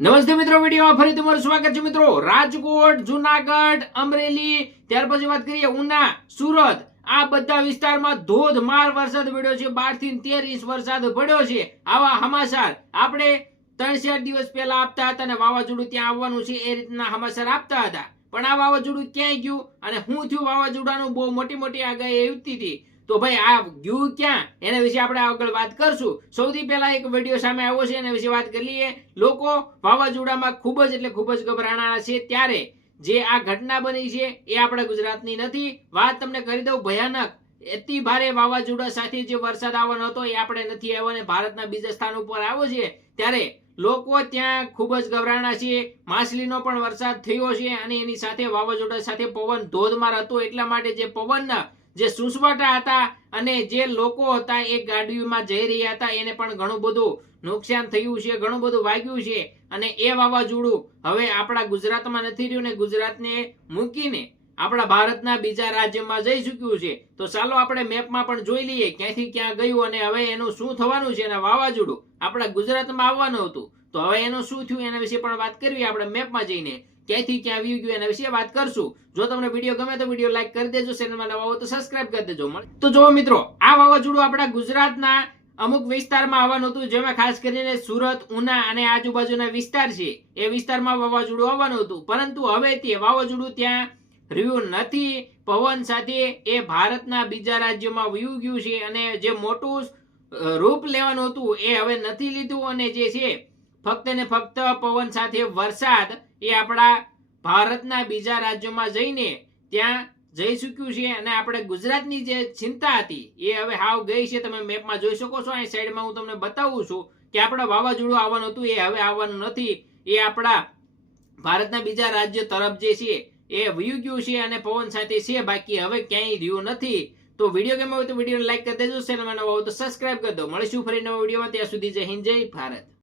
નમસ્તે મિત્રો, વિડીયોમાં ફરી તમારું સ્વાગત છે મિત્રો। રાજકોટ, જુનાગઢ, અમરેલી, ત્યાર પછી વાત કરીએ ઉના, સુરત, આ બધા વિસ્તારમાં ધોધમાર વરસાદ પડ્યો છે। 12 થી 13 ઇંચ વરસાદ પડ્યો છે। આવા સમાચાર આપણે 3-4 દિવસ પહેલા આપતા હતા અને વાવાઝોડું ત્યાં આવવાનું છે એ રીતના સમાચાર આપતા હતા, પણ આ વાવાઝોડું ક્યાંય ગયું અને શું થયું? વાવાઝોડાનું બહુ મોટી આગાહી આવતી હતી, તો ભાઈ આ ગયું ક્યાં, એના વિશે આપણે આગળ વાત કરશું। સૌથી પહેલા એક વિડીયો સામે આવ્યો છે, એના વિશે વાત કરી લઈએ। લોકો વાવાઝોડામાં ખૂબ જ ગભરાણા છે, ત્યારે જે આ ઘટના બની છે એ આપણા ગુજરાતની નથી। વાત તમને કરી દઉં, ભયાનક અતિ ભારે વાવાઝોડા સાથે જે વરસાદ આવવાનો હતો એ આપણે નથી આવ્યો અને ભારતના બીજા સ્થાન ઉપર આવ્યો છે, ત્યારે લોકો ત્યાં ખૂબ જ ગભરાણા છે। માછલીનો પણ વરસાદ થયો છે અને એની સાથે વાવાઝોડા સાથે પવન ધોધમાર હતો, એટલા માટે જે પવનના જે સુસવાટા હતા અને જે લોકો હતા એ ગાડીમાં જઈ રહ્યા હતા એને પણ ઘણું બધું નુકસાન થયું છે, ઘણું બધું વાગ્યું છે। અને એ વાવાઝોડું હવે આપણા ગુજરાતમાં નથી રહ્યું ને ગુજરાતને મૂકીને આપણા ભારતના બીજા રાજ્યમાં જઈ ચૂક્યું છે। તો ચાલો આપણે મેપમાં પણ જોઈ લઈએ ક્યાંથી ક્યાં ગયું અને હવે એનું શું થવાનું છે। અને વાવાઝોડું આપણા ગુજરાતમાં આવવાનું હતું, તો હવે એનું શું થયું એના વિશે પણ વાત કરવી આપણે મેપમાં જઈને। ક્યાંથી ક્યાં આવી ગયું એના વિશે વાત કરશું। જો તમને વિડીયો ગમે તો વિડીયો લાઈક કરી દેજો, ચેનલમાં નવા હો તો સબસ્ક્રાઇબ કરી દેજો। તો જો મિત્રો, આ વાવાઝોડું આપણા ગુજરાતના અમુક વિસ્તારમાં આવવાનું હતું, જેમાં ખાસ કરીને સુરત, ઉના અને આજુબાજુના વિસ્તાર છે એ વિસ્તારમાં વાવાઝોડું આવવાનું હતું, પરંતુ હવે તે વાવાઝોડું ત્યાં રહ્યું નથી। પવન સાથે એ ભારતના બીજા રાજ્યોમાં વયું ગયું છે અને જે મોટું રૂપ લેવાનું હતું એ હવે નથી લીધું અને જે છે ફક્ત ને ફક્ત પવન સાથે વરસાદ એ આપણા ભારતના બીજા રાજ્યોમાં જઈને ત્યાં જઈ ચૂક્યું છે અને આપણે ગુજરાતની જે ચિંતા હતી એ હવે હાવ ગઈ છે। તમે મેપમાં જોઈ શકો છો, અહીં સાઈડમાં હું તમને બતાવું છું કે આપણા વાવાઝોડું આવવાનું હતું એ હવે આવવાનું નથી, એ આપણા ભારતના બીજા રાજ્ય તરફ જે છે એ વયું ગયું છે અને પવન સાથે છે, બાકી હવે ક્યાંય રહ્યું નથી। તો વિડીયો ગમ્યો હોય તો વિડીયોને લાઈક કરી દેજો, ચેનલમાં નવા હો તો સબસ્ક્રાઇબ કરી દો। મળીશું ફરી નવા વિડીયોમાં, ત્યાં સુધી જય હિન્દ, જય ભારત।